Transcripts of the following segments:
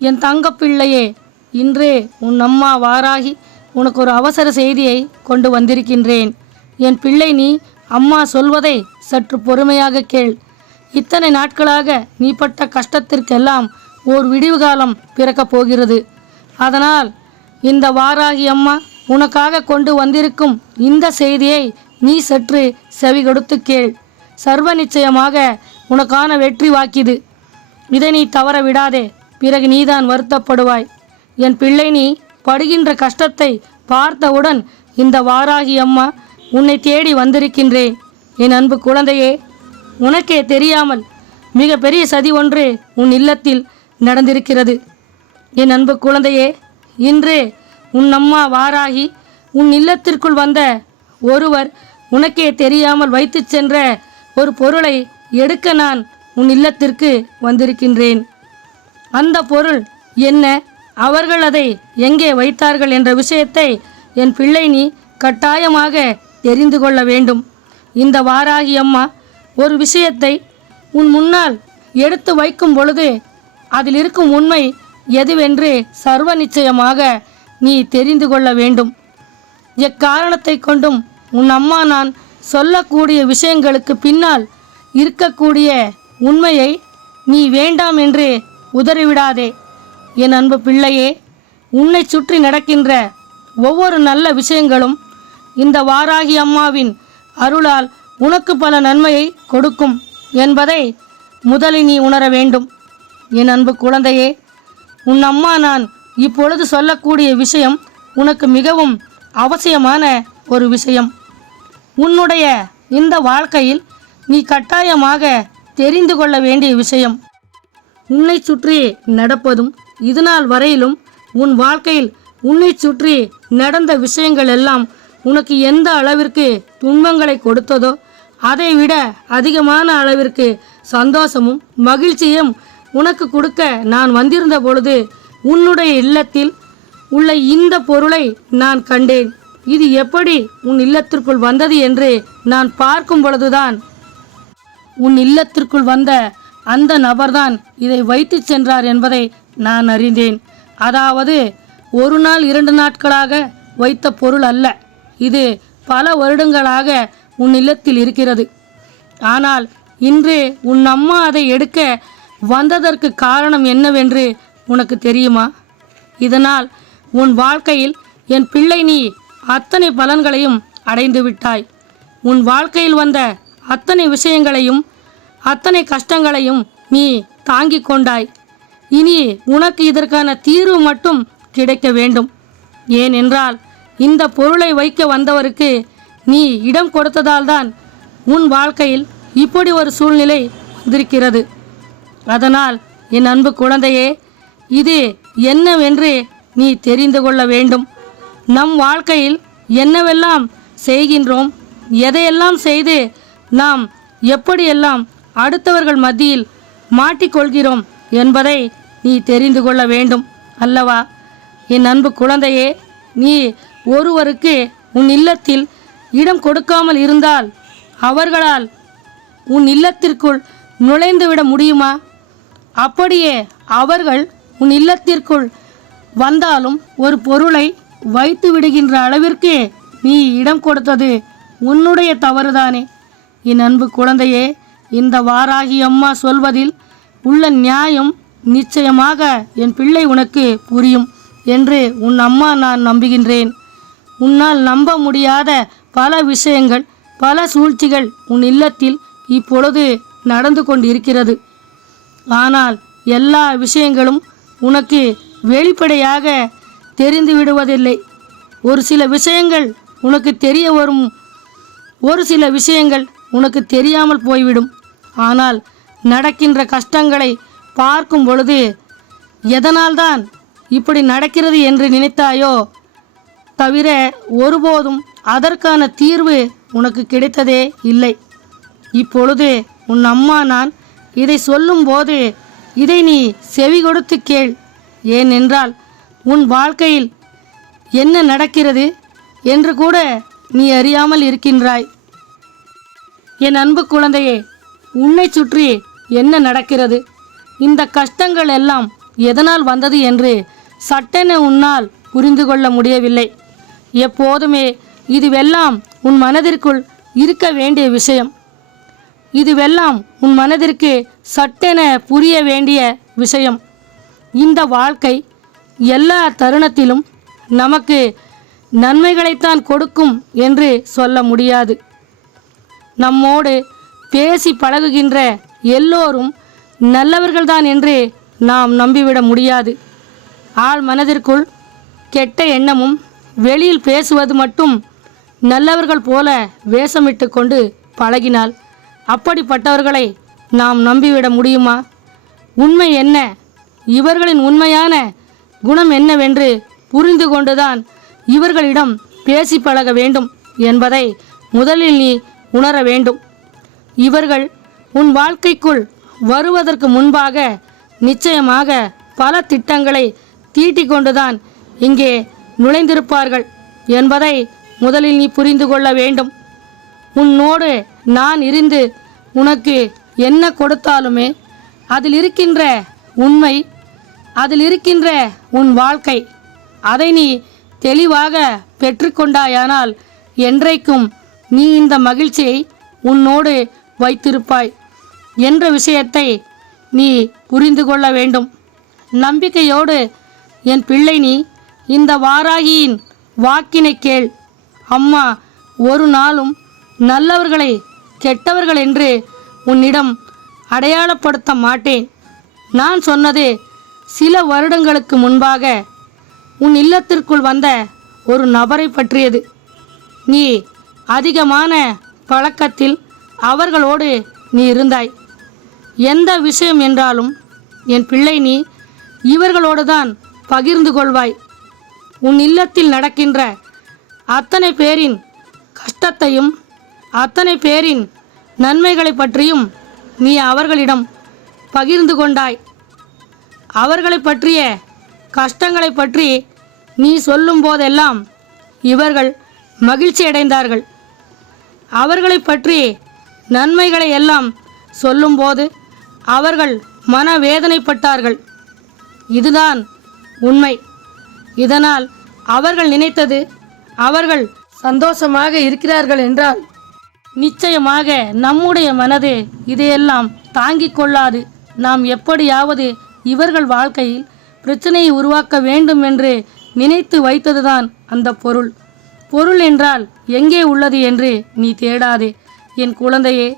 என் தங்க பிள்ளையே இன்றே உன் அம்மா வாராகி உனக்கு ஒரு அவசர செய்தியை கொண்டு வந்திருக்கின்றேன். என் பிள்ளை நீ அம்மா சொல்வதை சற்று பொறுமையாக கேள். இத்தனை நாட்களாக நீ பட்ட கஷ்டத்திற்கெல்லாம் ஓர் விடிவு காலம் பிறக்கப் போகிறது. அதனால் இந்த வாராகி அம்மா உனக்காக கொண்டு வந்திருக்கும் இந்த செய்தியை நீ சற்று செவி கொடுத்து கேள். சர்வ நிச்சயமாக உனக்கான வெற்றி வாக்கிது. இதை நீ தவற விடாதே. பிறகு நீதான் வருத்தப்படுவாய். என் பிள்ளை நீ படுகின்ற கஷ்டத்தை பார்த்தவுடன் இந்த வாராகி அம்மா உன்னை தேடி வந்திருக்கின்றேன். என் அன்பு குழந்தையே உனக்கே தெரியாமல் மிக பெரிய சதி ஒன்று உன் இல்லத்தில் நடந்திருக்கிறது. என் அன்பு குழந்தையே இன்று உன் அம்மா வாராகி உன் இல்லத்திற்குள் வந்த ஒருவர் உனக்கே தெரியாமல் வைத்துச் சென்ற ஒரு பொருளை எடுக்க நான் உன் இல்லத்திற்கு வந்திருக்கின்றேன். அந்த பொருள் என்ன? அவர்கள் அதை எங்கே வைத்தார்கள் என்ற விஷயத்தை என் பிள்ளை நீ கட்டாயமாக தெரிந்து கொள்ள வேண்டும். இந்த வாராகி அம்மா ஒரு விஷயத்தை உன் முன்னால் எடுத்து வைக்கும் பொழுது அதில் இருக்கும் உண்மை எதுவென்று சர்வ நிச்சயமாக நீ தெரிந்து கொள்ள வேண்டும். எக்காரணத்தை கொண்டும் உன் அம்மா நான் சொல்லக்கூடிய விஷயங்களுக்கு பின்னால் இருக்கக்கூடிய உண்மையை நீ வேண்டாம் என்று உதறிவிடாதே. என் அன்பு பிள்ளையே உன்னை சுற்றி நடக்கின்ற ஒவ்வொரு நல்ல விஷயங்களும் இந்த வாராகி அம்மாவின் அருளால் உனக்கு பல நன்மையை கொடுக்கும் என்பதை முதலில் நீ உணர வேண்டும். என் அன்பு குழந்தையே உன் அம்மா நான் இப்பொழுது சொல்லக்கூடிய விஷயம் உனக்கு மிகவும் அவசியமான ஒரு விஷயம். உன்னுடைய இந்த வாழ்க்கையில் நீ கட்டாயமாக தெரிந்து கொள்ள வேண்டிய விஷயம். உன்னை சுற்றி நடப்பதும் இதுநாள் வரையிலும் உன் வாழ்க்கையில் உன்னை சுற்றி நடந்த விஷயங்கள் எல்லாம் உனக்கு எந்த அளவிற்கு துன்பங்களை கொடுத்ததோ அதை விட அதிகமான அளவிற்கு சந்தோஷமும் மகிழ்ச்சியும் உனக்கு கொடுக்க நான் வந்திருந்த பொழுது உன்னுடைய இல்லத்தில் உள்ள இந்த பொருளை நான் கண்டேன். இது எப்படி உன் இல்லத்திற்குள் வந்தது என்று நான் பார்க்கும் பொழுதுதான் உன் இல்லத்திற்குள் வந்த அந்த நபர்தான் இதை வைத்துச் சென்றார் என்பதை நான் அறிந்தேன். அதாவது ஒரு நாள் இரண்டு நாட்களாக வைத்த பொருள் அல்ல. இது பல வருடங்களாக உன் இல்லத்தில் இருக்கிறது. ஆனால் இன்று உன் அம்மா அதை எடுக்க வந்ததற்கு காரணம் என்னவென்று உனக்கு தெரியுமா? இதனால் உன் வாழ்க்கையில் என் பிள்ளை நீ அத்தனை பலன்களையும் அடைந்து விட்டாய் உன் வாழ்க்கையில் வந்த அத்தனை விஷயங்களையும் அத்தனை கஷ்டங்களையும் நீ தாங்கிக் கொண்டாய். இனி உனக்கு இதற்கான தீர்வு மட்டும் கிடைக்க வேண்டும். ஏனென்றால் இந்த பொருளை வைக்க வந்தவருக்கு நீ இடம் கொடுத்ததால்தான் உன் வாழ்க்கையில் இப்படி ஒரு சூழ்நிலை வந்திருக்கிறது. அதனால் என் அன்பு குழந்தையே இது என்னவென்று நீ தெரிந்து கொள்ள வேண்டும். நம் வாழ்க்கையில் என்னவெல்லாம் செய்கின்றோம் எதையெல்லாம் செய்து நாம் எப்படியெல்லாம் அடுத்தவர்கள் மத்தியில் மாட்டிக்கொள்கிறோம் என்பதை நீ தெரிந்து கொள்ள வேண்டும் அல்லவா? என் அன்பு குழந்தையே நீ ஒருவருக்கு உன் இல்லத்தில் இடம் கொடுக்காமல் இருந்தால் அவர்களால் உன் இல்லத்திற்குள் நுழைந்துவிட முடியுமா? அப்படியே அவர்கள் உன் இல்லத்திற்குள் வந்தாலும் ஒரு பொருளை வைத்து விடுகின்ற அளவிற்கு நீ இடம் கொடுத்தது உன்னுடைய தவறுதானே. என் அன்பு குழந்தையே இந்த வாராகி அம்மா சொல்வதில் உள்ள நியாயம் நிச்சயமாக என் பிள்ளை உனக்கு புரியும் என்று உன் அம்மா நான் நம்புகின்றேன். உன்னால் நம்ப முடியாத பல விஷயங்கள் பல சூழ்ச்சிகள் உன் இல்லத்தில் இப்பொழுது நடந்து கொண்டிருக்கிறது. ஆனால் எல்லா விஷயங்களும் உனக்கு வெளிப்படையாக தெரிந்து விடுவதில்லை. ஒரு சில விஷயங்கள் உனக்கு தெரிய வரும் ஒரு சில விஷயங்கள் உனக்கு தெரியாமல் போய்விடும். ஆனால் நடக்கின்ற கஷ்டங்களை பார்க்கும் பொழுது எதனால்தான் இப்படி நடக்கிறது என்று நினைத்தாயோ தவிர ஒருபோதும் அதற்கான தீர்வு உனக்கு கிடைத்ததே இல்லை. இப்பொழுது உன் அம்மா நான் இதை சொல்லும்போது இதை நீ செவி கொடுத்து கேள். ஏனென்றால் உன் வாழ்க்கையில் என்ன நடக்கிறது என்று கூட நீ அறியாமல் இருக்கின்றாய். என் அன்பு குழந்தையே உன்னை சுற்றி என்ன நடக்கிறது? இந்த கஷ்டங்கள் எல்லாம் எதனால் வந்தது என்று சட்டென உன்னால் புரிந்து கொள்ள முடியவில்லை. எப்போதுமே இதுவெல்லாம் உன் மனதிற்குள் இருக்க வேண்டிய விஷயம். இதுவெல்லாம் உன் மனதிற்கு சட்டென புரிய வேண்டிய விஷயம். இந்த வாழ்க்கை எல்லா தருணத்திலும் நமக்கு நன்மைகளைத்தான் கொடுக்கும் என்று சொல்ல முடியாது. நம்மோடு பேசி பழகுகின்ற எல்லோரும் நல்லவர்கள்தான் என்று நாம் நம்பிவிட முடியாது. ஆள் மனதிற்குள் கெட்ட எண்ணமும் வெளியில் பேசுவது மட்டும் நல்லவர்கள் போல வேஷமிட்டு கொண்டு பழகினால் அப்படிப்பட்டவர்களை நாம் நம்பிவிட முடியுமா? உண்மை என்ன? இவர்களின் உண்மையான குணம் என்னவென்று புரிந்து கொண்டுதான் இவர்களிடம் பேசி பழக வேண்டும் என்பதை முதலில் நீ உணர வேண்டும். இவர்கள் உன் வாழ்க்கைக்குள் வருவதற்கு முன்பாக நிச்சயமாக பல திட்டங்களை தீட்டிக் கொண்டுதான் இங்கே நுழைந்திருப்பார்கள் என்பதை முதலில் நீ புரிந்து கொள்ள வேண்டும். உன்னோடு நான் இருந்து உனக்கு என்ன கொடுத்தாலுமே அதில் இருக்கின்ற உண்மை அதில் இருக்கின்ற உன் வாழ்க்கை அதை நீ தெளிவாக பெற்றுக்கொண்டாயானால் என்றைக்கும் நீ இந்த மகிழ்ச்சியை உன்னோடு வைத்திருப்பாய் என்ற விஷயத்தை நீ புரிந்து கொள்ள வேண்டும். நம்பிக்கையோடு என் பிள்ளை நீ இந்த வாராகியின் வாக்கினை கேள். அம்மா ஒரு நாளும் நல்லவர்களை கெட்டவர்கள் என்று உன்னிடம் அடையாளப்படுத்த மாட்டேன். நான் சொன்னது சில வருடங்களுக்கு முன்பாக உன் இல்லத்திற்குள் வந்த ஒரு நபரை பற்றியது. நீ அதிகமான பழக்கத்தில் அவர்களோடு நீ இருந்தாய். எந்த விஷயம் என்றாலும் என் பிள்ளை நீ இவர்களோடு தான் பகிர்ந்து கொள்வாய். உன் இல்லத்தில் நடக்கின்ற அத்தனை பேரின் கஷ்டத்தையும் அத்தனை பேரின் நன்மைகளை பற்றியும் நீ அவர்களிடம் பகிர்ந்து கொண்டாய். அவர்களை பற்றிய கஷ்டங்களை பற்றி நீ சொல்லும் போதெல்லாம் இவர்கள் மகிழ்ச்சி அடைந்தார்கள் அவர்களை பற்றி நன்மைகளை எல்லாம் சொல்லும்போது அவர்கள் மனவேதனைப்பட்டார்கள். இதுதான் உண்மை. இதனால் அவர்கள் நினைத்தது அவர்கள் சந்தோஷமாக இருக்கிறார்கள் என்றால் நிச்சயமாக நம்முடைய மனது இதையெல்லாம் தாங்கிக் கொள்ளாது. நாம் எப்படியாவது இவர்கள் வாழ்க்கையில் பிரச்சனையை உருவாக்க வேண்டும் என்று நினைத்து வைத்ததுதான் அந்த பொருள். பொருள் என்றால் எங்கே உள்ளது என்று நீ தேடாதே. என் குழந்தையே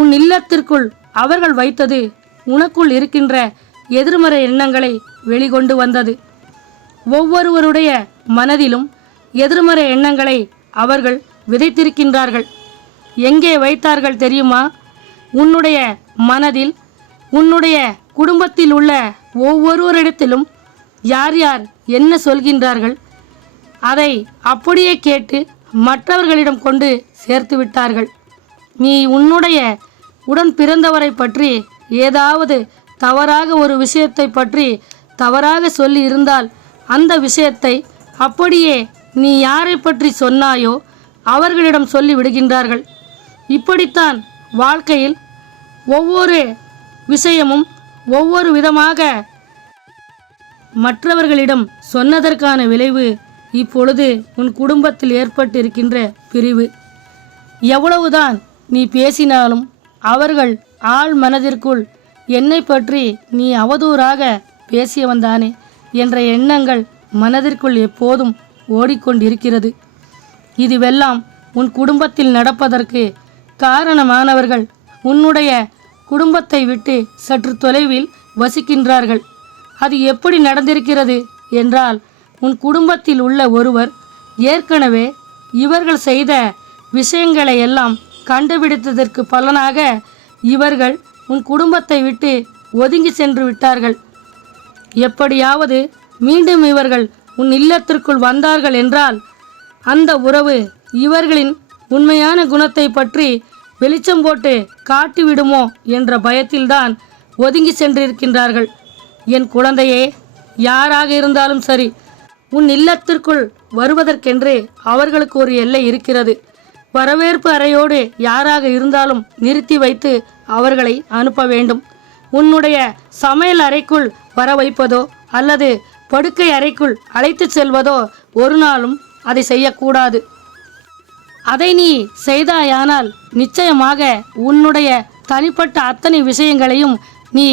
உன் இல்லத்திற்குள் அவர்கள் வைத்தது உனக்குள் இருக்கின்ற எதிர்மறை எண்ணங்களை வெளிக்கொண்டு வந்தது. ஒவ்வொருவருடைய மனதிலும் எதிர்மறை எண்ணங்களை அவர்கள் விதைத்திருக்கின்றார்கள். எங்கே வைத்தார்கள் தெரியுமா? உன்னுடைய மனதில் உன்னுடைய குடும்பத்தில் உள்ள ஒவ்வொருவரிடத்திலும் யார் யார் என்ன சொல்கின்றார்கள்? அதை அப்படியே கேட்டு மற்றவர்களிடம் கொண்டு சேர்த்து விட்டார்கள் நீ உன்னுடைய உடன் பிறந்தவரை பற்றி ஏதாவது தவறாக ஒரு விஷயத்தை பற்றி தவறாக சொல்லி இருந்தால் அந்த விஷயத்தை அப்படியே நீ யாரை பற்றி சொன்னாயோ அவர்களிடம் சொல்லி விடுகின்றார்கள். இப்படித்தான் வாழ்க்கையில் ஒவ்வொரு விஷயமும் ஒவ்வொரு விதமாக மற்றவர்களிடம் சொன்னதற்கான விளைவு இப்பொழுது உன் குடும்பத்தில் ஏற்பட்டிருக்கின்ற பிரிவு. எவ்வளவுதான் நீ பேசினாலும் அவர்கள் ஆள் மனதிற்குள் என்னை பற்றி நீ அவதூறாக பேசியவன்தானே என்ற எண்ணங்கள் மனதிற்குள் எப்போதும் ஓடிக்கொண்டிருக்கிறது. இதுவெல்லாம் உன் குடும்பத்தில் நடப்பதற்கு காரணமானவர்கள் உன்னுடைய குடும்பத்தை விட்டு சற்று தொலைவில் வசிக்கின்றார்கள். அது எப்படி நடந்திருக்கிறது என்றால் உன் குடும்பத்தில் உள்ள ஒருவர் ஏற்கனவே இவர்கள் செய்த விஷயங்களை எல்லாம் கண்டுபிடித்ததற்கு பலனாக இவர்கள் உன் குடும்பத்தை விட்டு ஒதுங்கி சென்று விட்டார்கள். எப்படியாவது மீண்டும் இவர்கள் உன் இல்லத்திற்குள் வந்தார்கள் என்றால் அந்த உறவு இவர்களின் உண்மையான குணத்தை பற்றி வெளிச்சம் போட்டு காட்டிவிடுமோ என்ற பயத்தில்தான் ஒதுங்கி சென்றிருக்கின்றார்கள். என் குழந்தையே யாராக இருந்தாலும் சரி உன் இல்லத்திற்குள் வருவதற்கென்று அவர்களுக்கு ஒரு எல்லை இருக்கிறது. வரவேற்பு அறையோடு யாராக இருந்தாலும் நிறுத்தி வைத்து அவர்களை அனுப்ப வேண்டும். உன்னுடைய சமையல் அறைக்குள் வர வைப்பதோ அல்லது படுக்கை அறைக்குள் அழைத்துச் செல்வதோ ஒரு நாளும் அதை செய்யக்கூடாது. அதை நீ செய்தாயானால் நிச்சயமாக உன்னுடைய தனிப்பட்ட அத்தனை விஷயங்களையும் நீ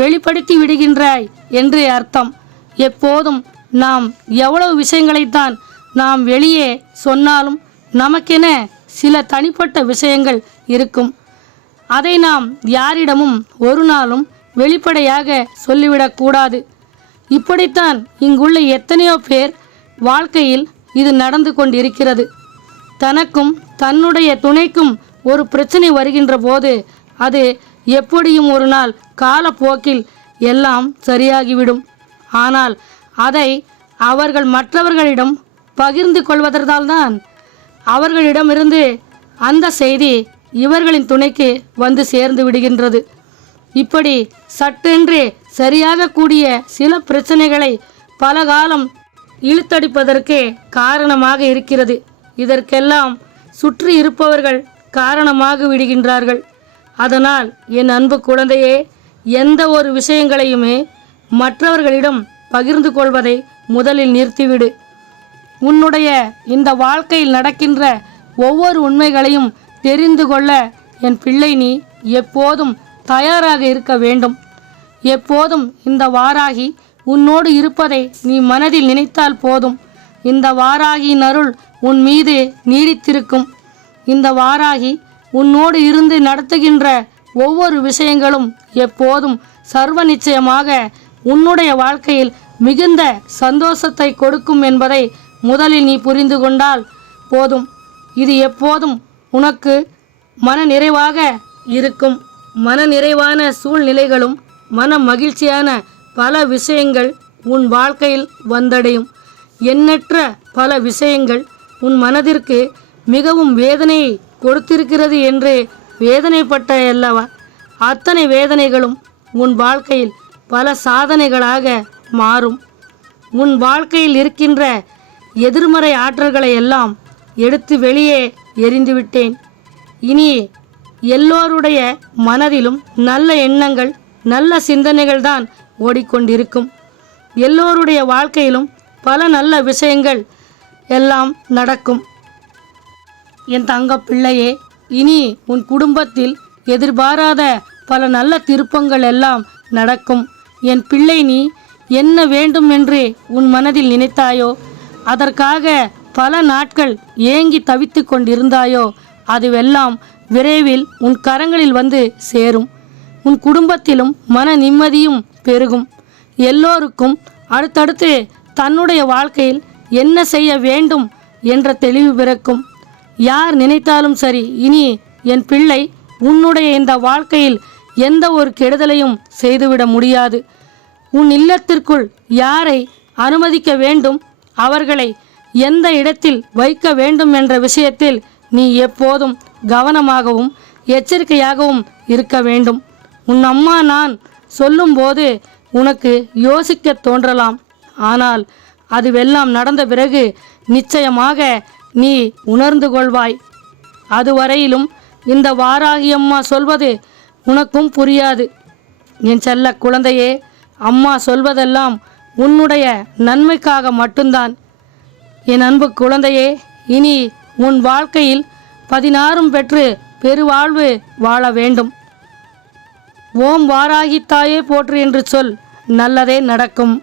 வெளிப்படுத்தி விடுகின்றாய் என்று அர்த்தம். எப்போதும் நாம் எவ்வளவு விஷயங்களைத்தான் நாம் வெளியே சொன்னாலும் நமக்கென சில தனிப்பட்ட விஷயங்கள் இருக்கும். அதை நாம் யாரிடமும் ஒரு நாளும் வெளிப்படையாக சொல்லிவிடக்கூடாது இப்படித்தான் இங்குள்ள எத்தனையோ பேர் வாழ்க்கையில் இது நடந்து கொண்டிருக்கிறது. தனக்கும் தன்னுடைய துணைக்கும் ஒரு பிரச்சனை வருகின்ற போது அது எப்படியும் ஒரு நாள் காலப்போக்கில் எல்லாம் சரியாகிவிடும். ஆனால் அதை அவர்கள் மற்றவர்களிடம் பகிர்ந்து கொள்வதற்கால்தான் அவர்களிடமிருந்து அந்த செய்தி இவர்களின் துணைக்கு வந்து சேர்ந்து விடுகின்றது. இப்படி சட்டென்று சரியாக கூடிய சில பிரச்சனைகளை பல காலம் இழுத்தடிப்பதற்கே காரணமாக இருக்கிறது. இதற்கெல்லாம் சுற்றி இருப்பவர்கள் காரணமாக விடுகின்றார்கள். அதனால் என் அன்பு குழந்தையே எந்த ஒரு விஷயங்களையுமே மற்றவர்களிடம் பகிர்ந்து கொள்வதை முதலில் நிறுத்திவிடு. உன்னுடைய இந்த வாழ்க்கையில் நடக்கின்ற ஒவ்வொரு உண்மைகளையும் தெரிந்து கொள்ள என் பிள்ளை நீ எப்போதும் தயாராக இருக்க வேண்டும். எப்போதும் இந்த வாராகி உன்னோடு இருப்பதை நீ மனதில் நினைத்தால் போதும். இந்த வாராகியின் அருள் உன் மீது நீடித்திருக்கும். இந்த வாராகி உன்னோடு இருந்து நடத்துகின்ற ஒவ்வொரு விஷயங்களும் எப்போதும் சர்வ நிச்சயமாக உன்னுடைய வாழ்க்கையில் மிகுந்த சந்தோஷத்தை கொடுக்கும் என்பதை முதலில் நீ புரிந்து கொண்டால் போதும். இது எப்போதும் உனக்கு மன நிறைவாக இருக்கும். மன நிறைவான சூழ்நிலைகளும் மன மகிழ்ச்சியான பல விஷயங்கள் உன் வாழ்க்கையில் வந்தடையும். எண்ணற்ற பல விஷயங்கள் உன் மனதிற்கு மிகவும் வேதனையை கொடுத்திருக்கிறது என்று வேதனைப்பட்ட அல்லவா அத்தனை வேதனைகளும் உன் வாழ்க்கையில் பல சாதனைகளாக மாறும். உன் வாழ்க்கையில் இருக்கின்ற எதிர்மறை ஆற்றல்களை எல்லாம் எடுத்து வெளியே எரிந்துவிட்டேன் இனி எல்லோருடைய மனதிலும் நல்ல எண்ணங்கள் நல்ல சிந்தனைகள் தான் ஓடிக்கொண்டிருக்கும். எல்லோருடைய வாழ்க்கையிலும் பல நல்ல விஷயங்கள் எல்லாம் நடக்கும். என் தங்க பிள்ளையே இனி உன் குடும்பத்தில் எதிர்பாராத பல நல்ல திருப்பங்கள் எல்லாம் நடக்கும். என் பிள்ளை நீ என்ன வேண்டும் என்று உன் மனதில் நினைத்தாயோ? அதற்காக பல நாட்கள் ஏங்கி தவித்து கொண்டிருந்தாயோ? அதுவெல்லாம் விரைவில் உன் கரங்களில் வந்து சேரும். உன் குடும்பத்திலும் மன நிம்மதியும் பெருகும். எல்லோருக்கும் அடுத்தடுத்து தன்னுடைய வாழ்க்கையில் என்ன செய்ய வேண்டும் என்ற தெளிவு பிறக்கும். யார் நினைத்தாலும் சரி இனி என் பிள்ளை உன்னுடைய இந்த வாழ்க்கையில் எந்த ஒரு கெடுதலையும் செய்துவிட முடியாது. உன் இல்லத்திற்குள் யாரை அனுமதிக்க வேண்டும் அவர்களை எந்த இடத்தில் வைக்க வேண்டும் என்ற விஷயத்தில் நீ எப்போதும் கவனமாகவும் எச்சரிக்கையாகவும் இருக்க வேண்டும். உன் அம்மா நான் சொல்லும்போது உனக்கு யோசிக்க தோன்றலாம். ஆனால் அதுவெல்லாம் நடந்த பிறகு நிச்சயமாக நீ உணர்ந்து கொள்வாய். அதுவரையிலும் இந்த வாராகியம்மா சொல்வது உனக்கும் புரியாது. என் செல்ல குழந்தையே அம்மா சொல்வதெல்லாம் உன்னுடைய நன்மைக்காக மட்டும்தான். என் அன்பு குழந்தையே இனி உன் வாழ்க்கையில் பதினாறும் பெற்று பெருவாழ்வு வாழ வேண்டும். ஓம் வாராகி தாயே போற்று என்று சொல் நல்லதே நடக்கும்.